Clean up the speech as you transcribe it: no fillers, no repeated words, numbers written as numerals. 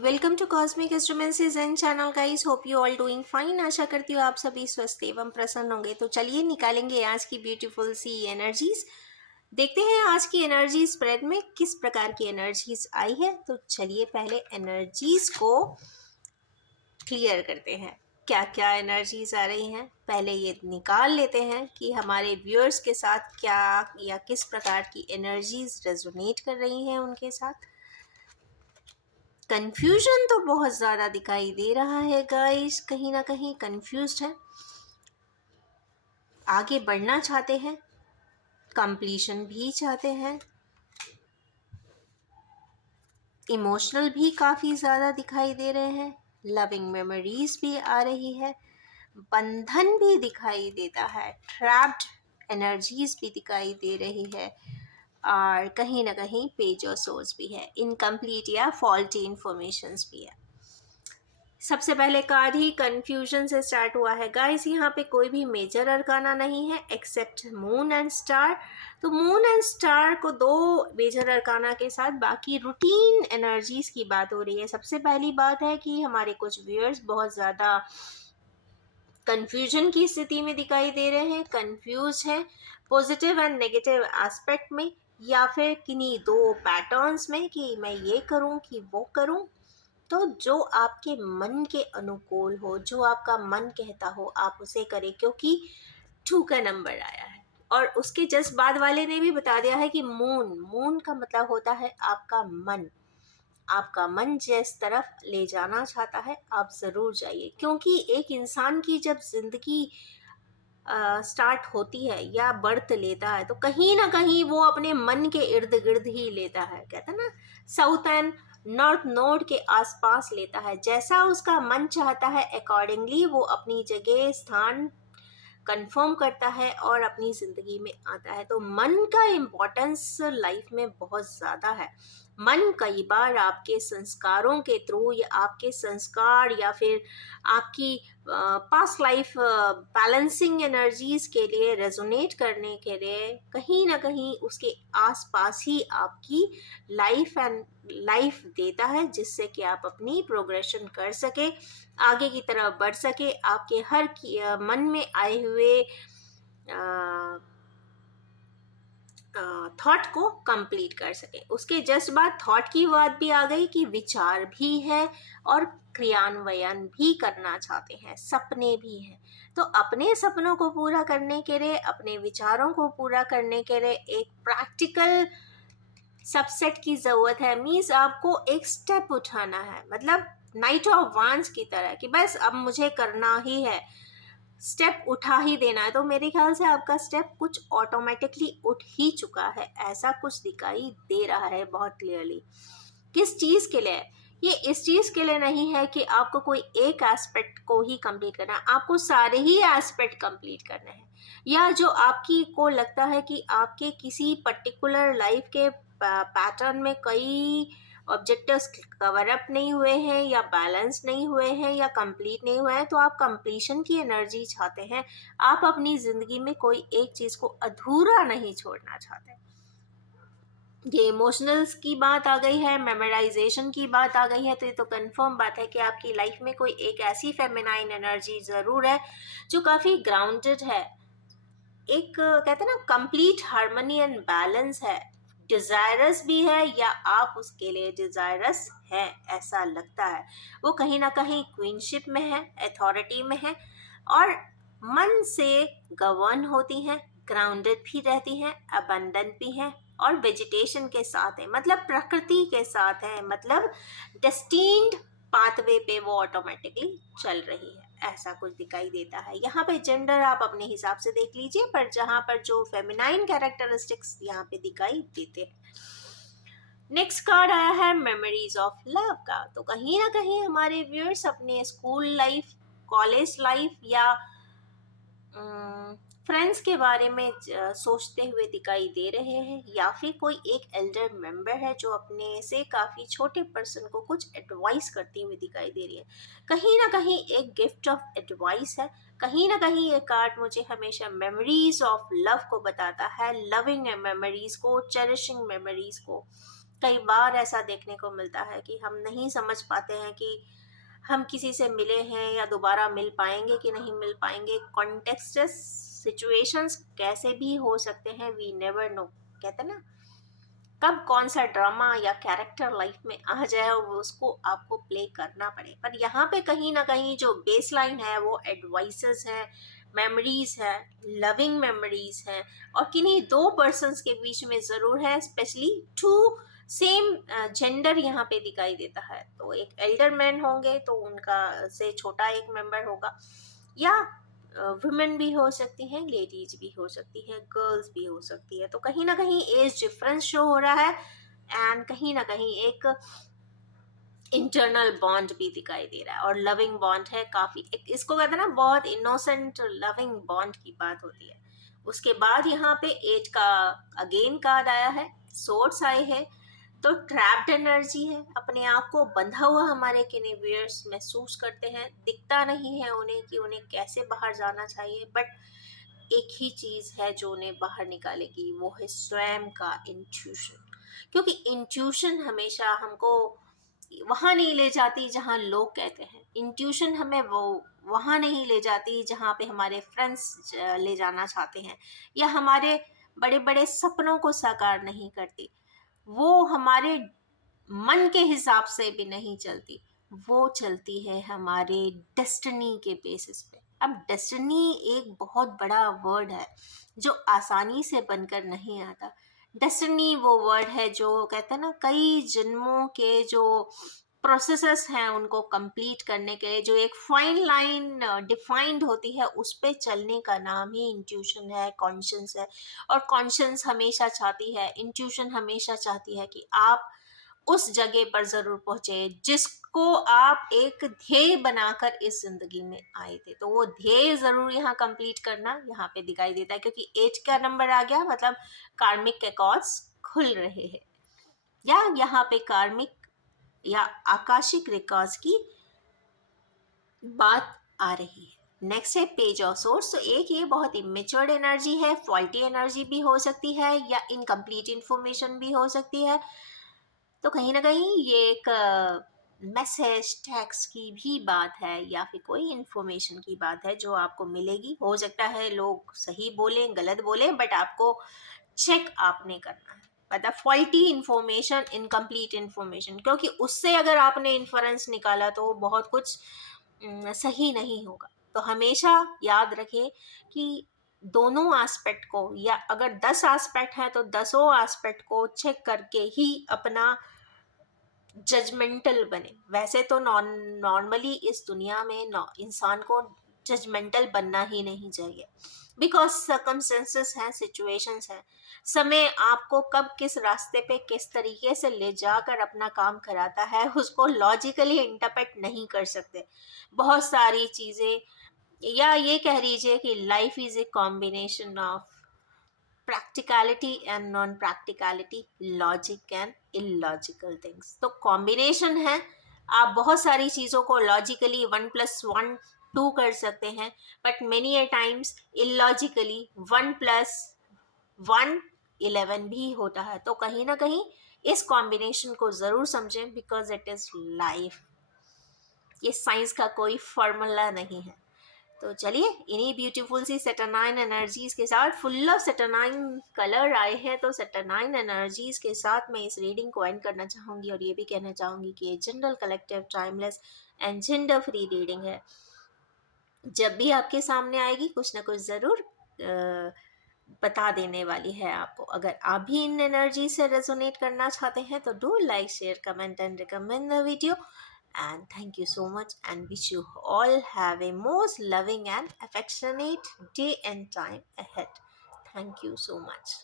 Welcome to cosmic instruments and channel guys. Hope you all doing fine. आशा करती हूँ आप सभी स्वस्थ एवं प्रसन्न होंगे। तो चलिए निकालेंगे आज की ब्यूटीफुल सी एनर्जीज। देखते हैं आज की एनर्जी स्प्रेड में किस प्रकार की एनर्जीज आई है। तो चलिए पहले एनर्जीज को क्लियर करते हैं, क्या क्या एनर्जीज आ रही हैं। पहले ये निकाल लेते हैं कि हमारे व्यूअर्स के साथ क्या या किस प्रकार की एनर्जीज रेजोनेट कर रही हैं उनके साथ। कंफ्यूजन तो बहुत ज़्यादा दिखाई दे रहा है गाइस, कहीं ना कहीं कंफ्यूज्ड है, आगे बढ़ना चाहते हैं, कंप्लीशन भी चाहते हैं, इमोशनल भी काफ़ी ज़्यादा दिखाई दे रहे हैं, लविंग मेमोरीज भी आ रही है, बंधन भी दिखाई देता है, ट्रैप्ड एनर्जीज भी दिखाई दे रही है, और कहीं ना कहीं पेज और सोर्स भी है, इनकम्प्लीट या फॉल्टी इंफॉर्मेशंस भी है। सबसे पहले कार्ड ही कंफ्यूजन से स्टार्ट हुआ है गाइस। यहाँ पे कोई भी मेजर अरकाना नहीं है एक्सेप्ट मून एंड स्टार। तो मून एंड स्टार को दो मेजर अरकाना के साथ बाकी रूटीन एनर्जीज की बात हो रही है। सबसे पहली बात है कि हमारे कुछ व्यूअर्स बहुत ज़्यादा कंफ्यूजन की स्थिति में दिखाई दे रहे हैं, कंफ्यूज हैं पॉजिटिव एंड नेगेटिव एस्पेक्ट में, या फिर किन्हीं दो पैटर्न्स में कि मैं ये करूं कि वो करूं। तो जो आपके मन के अनुकूल हो, जो आपका मन कहता हो, आप उसे करें, क्योंकि 2 का नंबर आया है। और उसके जस्ट बाद वाले ने भी बता दिया है कि मून मून का मतलब होता है आपका मन। आपका मन जिस तरफ ले जाना चाहता है आप ज़रूर जाइए, क्योंकि एक इंसान की जब ज़िंदगी स्टार्ट होती है या बर्थ लेता है तो कहीं ना कहीं वो अपने मन के इर्द गिर्द ही लेता है। कहते हैं ना, साउथ एंड नॉर्थ नोड के आसपास लेता है। जैसा उसका मन चाहता है अकॉर्डिंगली वो अपनी जगह स्थान कंफर्म करता है और अपनी ज़िंदगी में आता है। तो मन का इम्पोर्टेंस लाइफ में बहुत ज़्यादा है। मन कई बार आपके संस्कारों के थ्रू या आपके संस्कार या फिर आपकी पास्ट लाइफ बैलेंसिंग एनर्जीज के लिए रेजोनेट करने के लिए कहीं ना कहीं उसके आसपास ही आपकी लाइफ देता है, जिससे कि आप अपनी प्रोग्रेशन कर सके, आगे की तरफ बढ़ सके, आपके हर मन में आए हुए थॉट को कंप्लीट कर सके। उसके जस्ट बाद थॉट की बात भी आ गई कि विचार भी है और क्रियान्वयन भी करना चाहते हैं, सपने भी हैं। तो अपने सपनों को पूरा करने के लिए, अपने विचारों को पूरा करने के लिए एक प्रैक्टिकल सबसेट की ज़रूरत है। मीन्स आपको एक स्टेप उठाना है, मतलब नाइट ऑफ वांस की तरह कि बस अब मुझे करना ही है, स्टेप उठा ही देना है। तो मेरे ख्याल से आपका स्टेप कुछ ऑटोमेटिकली उठ ही चुका है, ऐसा कुछ दिखाई दे रहा है बहुत क्लियरली। किस चीज़ के लिए? ये इस चीज़ के लिए नहीं है कि आपको कोई एक एस्पेक्ट को ही कंप्लीट करना है, आपको सारे ही एस्पेक्ट कंप्लीट करने हैं। या जो आपकी को लगता है कि आपके किसी पर्टिकुलर लाइफ के पैटर्न में कई ऑब्जेक्टिव्स कवर अप नहीं हुए हैं या बैलेंस नहीं हुए हैं या कंप्लीट नहीं हुए हैं, तो आप कंप्लीशन की एनर्जी चाहते हैं। आप अपनी ज़िंदगी में कोई एक चीज़ को अधूरा नहीं छोड़ना चाहते। ये इमोशनल्स की बात आ गई है, मेमोराइजेशन की बात आ गई है, तो ये तो कंफर्म बात है कि आपकी लाइफ में कोई एक ऐसी फेमिनाइन एनर्जी ज़रूर है जो काफ़ी ग्राउंडेड है, एक कहते हैं ना कंप्लीट हार्मनी एंड बैलेंस है, डिजायरस भी है या आप उसके लिए डिजायरस है ऐसा लगता है। वो कहीं ना कहीं क्वीनशिप में है, अथॉरिटी में है, और मन से गवर्न होती हैं, ग्राउंडेड भी रहती हैं, अबंडेंट भी हैं, और वेजिटेशन के साथ है, मतलब प्रकृति के साथ है, मतलब डेस्टिन्ड पाथवे पे वो ऑटोमेटिकली चल रही है, ऐसा कुछ दिखाई देता है। यहाँ पे जेंडर आप अपने हिसाब से देख लीजिए, पर जहाँ पर जो फेमिनाइन कैरेक्टरिस्टिक्स यहाँ पे दिखाई देते हैं। नेक्स्ट कार्ड आया है मेमोरीज ऑफ लव का। तो कहीं ना कहीं हमारे व्यूअर्स अपने स्कूल लाइफ, कॉलेज लाइफ या फ्रेंड्स के बारे में सोचते हुए दिखाई दे रहे हैं, या फिर कोई एक एल्डर मेंबर है जो अपने से काफ़ी छोटे पर्सन को कुछ एडवाइस करती हुई दिखाई दे रही है। कहीं ना कहीं एक गिफ्ट ऑफ एडवाइस है, कहीं ना कहीं ये कार्ड मुझे हमेशा मेमोरीज ऑफ लव को बताता है, लविंग मेमोरीज को, चेरिशिंग मेमोरीज को। कई बार ऐसा देखने को मिलता है कि हम नहीं समझ पाते हैं कि हम किसी से मिले हैं या दोबारा मिल पाएंगे कि नहीं मिल पाएंगे। कॉन्टेक्स्ट सिचुएशंस कैसे भी हो सकते हैं, वी नेवर नो। कहते हैं ना, कब कौन सा ड्रामा या कैरेक्टर लाइफ में आ जाए और वो उसको आपको प्ले करना पड़े। पर यहाँ पे कहीं ना कहीं जो बेस लाइन है वो एडवाइसेस है, मेमोरीज है, लविंग मेमोरीज है, और किन्हीं दो पर्सन्स के बीच में ज़रूर है, स्पेशली टू सेम जेंडर यहाँ पे दिखाई देता है। तो एक एल्डर मैन होंगे तो उनका से छोटा एक मेंबर होगा, या वुमेन भी हो सकती हैं, लेडीज भी हो सकती है, गर्ल्स भी हो सकती है। तो कहीं ना कहीं एज डिफरेंस शो हो रहा है, एंड कहीं ना कहीं एक इंटरनल बॉन्ड भी दिखाई दे रहा है, और लविंग बॉन्ड है काफी, एक इसको कहते हैं ना, बहुत इनोसेंट लविंग बॉन्ड की बात होती है। उसके बाद यहाँ पे एज का अगेन कार्ड आया है, सोर्ड्स आए हैं। तो ट्रैप्ड एनर्जी है, अपने आप को बंधा हुआ हमारे किनेवियर्स महसूस करते हैं, दिखता नहीं है उन्हें कि उन्हें कैसे बाहर जाना चाहिए, बट एक ही चीज है जो उन्हें बाहर निकालेगी, वो है स्वयं का इंट्यूशन। क्योंकि इंट्यूशन हमेशा हमको वहां नहीं ले जाती जहां लोग कहते हैं, इंट्यूशन हमें वो वहां नहीं ले जाती जहां पे हमारे फ्रेंड्स ले जाना चाहते हैं, या हमारे बड़े बड़े सपनों को साकार नहीं करती। वो हमारे मन के हिसाब से भी नहीं चलती, वो चलती है हमारे डेस्टिनी के बेसिस पे। अब डेस्टिनी एक बहुत बड़ा वर्ड है जो आसानी से बनकर नहीं आता। डेस्टिनी वो वर्ड है जो कहते हैं ना, कई जन्मों के जो प्रोसेसेस हैं उनको कंप्लीट करने के लिए जो एक फाइन लाइन डिफाइंड होती है, उस पे चलने का नाम ही इंट्यूशन है, कॉन्शियस है। और कॉन्शियस हमेशा चाहती है, इंट्यूशन हमेशा चाहती है कि आप उस जगह पर जरूर पहुंचे जिसको आप एक ध्येय बनाकर इस जिंदगी में आए थे। तो वो ध्येय जरूर यहाँ कंप्लीट करना यहाँ पे दिखाई देता है, क्योंकि एज का नंबर आ गया, मतलब कार्मिक अकॉर्ड्स खुल रहे हैं, या यहाँ पे कार्मिक या आकाशिक रिकॉर्ड्स की बात आ रही है। नेक्स्ट है पेज ऑफ सोर्स। तो एक ये बहुत इमेच्योर्ड एनर्जी है, फॉल्टी एनर्जी भी हो सकती है, या इनकम्प्लीट इंफॉर्मेशन भी हो सकती है। तो कहीं ना कहीं ये एक मैसेज टैक्स की भी बात है, या फिर कोई इंफॉर्मेशन की बात है जो आपको मिलेगी। हो सकता है लोग सही बोले गलत बोले, बट आपको चेक आपने करना है, मतलब फॉल्टी इंफॉर्मेशन, इनकम्प्लीट इंफॉर्मेशन, क्योंकि उससे अगर आपने इन्फरेंस निकाला तो बहुत कुछ सही नहीं होगा। तो हमेशा याद रखें कि दोनों एस्पेक्ट को, या अगर 10 एस्पेक्ट है तो 10 एस्पेक्ट को चेक करके ही अपना जजमेंटल बने। वैसे तो नॉर्मली इस दुनिया में इंसान को जजमेंटल बनना ही नहीं चाहिए, बिकॉज सर्कमस्टेंसेस हैं, सिचुएशंस हैं, समय आपको कब किस रास्ते पे किस तरीके से ले जाकर अपना काम कराता है उसको लॉजिकली इंटरप्रेट नहीं कर सकते। बहुत सारी चीज़ें, या ये कह लीजिए कि life is a combination of practicality and non practicality, logic and illogical things. तो कॉम्बिनेशन है, आप बहुत सारी चीज़ों को लॉजिकली 1+1 2 कर सकते हैं, but many A times illogically 1+1 11 भी होता है। तो कहीं ना कहीं इस कॉम्बिनेशन को ज़रूर समझें, बिकॉज इट इज़ लाइफ, ये साइंस का कोई फॉर्मूला नहीं है। तो चलिए, इन्हीं ब्यूटीफुल सी सेटरनाइन एनर्जीज के साथ, फुल ऑफ सेटरनाइन कलर आए हैं, तो सेटरनाइन एनर्जीज के साथ मैं इस रीडिंग को एंड करना चाहूँगी, और ये भी कहना चाहूँगी कि ये general, collective, timeless and gender free reading है। जब भी आपके सामने आएगी कुछ ना कुछ ज़रूर बता देने वाली है आपको। अगर आप भी इन एनर्जी से रेजोनेट करना चाहते हैं तो do like, share, comment and recommend the video. And thank you so much, and wish you all have a most loving and affectionate day and time ahead. Thank you so much.